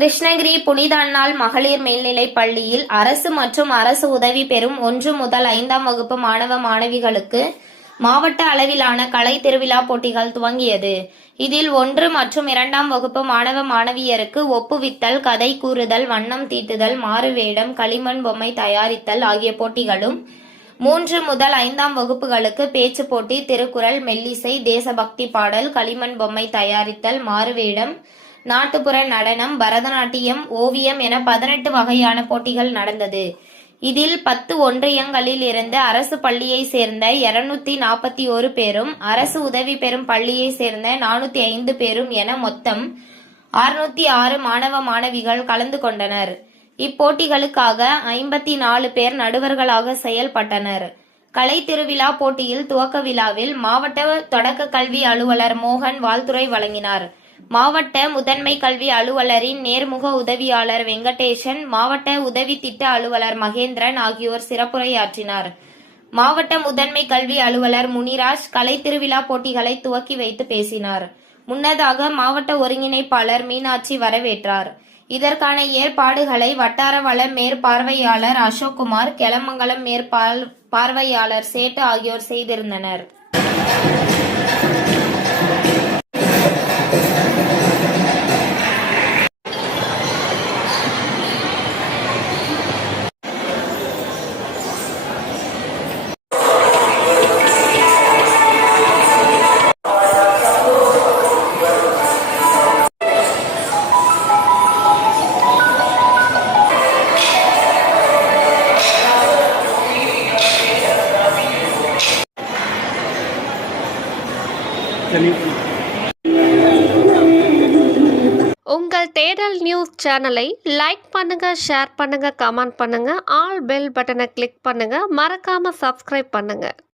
கிருஷ்ணகிரி புனித அன்னாள் மகளிர் மேல்நிலைப் பள்ளியில் அரசு மற்றும் அரசு உதவி பெறும் 1 முதல் 5ஆம் வகுப்பு மாணவ மாணவிகளுக்கு மாவட்ட அளவிலான கலை திருவிழா போட்டிகள் துவங்கியது. இதில் 1 மற்றும் 2ஆம் வகுப்பு மாணவ மாணவியருக்கு ஒப்புவித்தல், கதை கூறுதல், வண்ணம் தீட்டுதல், மாறுவேடம், களிமண் பொம்மை தயாரித்தல் ஆகிய போட்டிகளும், 3 முதல் 5ஆம் வகுப்புகளுக்கு பேச்சு போட்டி, திருக்குறள், மெல்லிசை, தேசபக்தி பாடல், களிமண் பொம்மை தயாரித்தல், மாறுவேடம், நாட்டுப்புற நடனம், பரதநாட்டியம், ஓவியம் என 18 வகையான போட்டிகள் நடந்தது. இதில் 10 ஒன்றியங்களில் இருந்து அரசு பள்ளியை சேர்ந்த 241 பேரும், அரசு உதவி பெறும் பள்ளியை சேர்ந்த 405 பேரும் என மொத்தம் 606 மாணவ மாணவிகள் கலந்து கொண்டனர். இப்போட்டிகளுக்காக 54 பேர் நடுவர்களாக செயல்பட்டனர். கலை திருவிழா போட்டியில் துவக்க விழாவில் மாவட்ட தொடக்க கல்வி அலுவலர் மோகன் வாழ்த்துரை வழங்கினார். மாவட்ட முதன்மை கல்வி அலுவலரின் நேர்முக உதவியாளர் வெங்கடேசன், மாவட்ட உதவி திட்ட அலுவலர் மகேந்திரன் ஆகியோர் சிறப்புரையாற்றினார். மாவட்ட முதன்மை கல்வி அலுவலர் முனிராஜ் கலை திருவிழா போட்டிகளை துவக்கி வைத்து பேசினார். முன்னதாக மாவட்ட ஒருங்கிணைப்பாளர் மீனாட்சி வரவேற்றார். இதற்கான ஏற்பாடுகளை வட்டார வள மேற்பார்வையாளர் அசோக்குமார், கெலமங்கலம் மேற்பார்வையாளர் சேட்டு ஆகியோர் செய்திருந்தனர். உங்கள் தேடல் நியூஸ் சேனலை லைக் பண்ணுங்க, ஷேர் பண்ணுங்க, கமெண்ட் பண்ணுங்க, ஆல் பெல் பட்டனை கிளிக் பண்ணுங்க, மறக்காம சப்ஸ்கிரைப் பண்ணுங்க.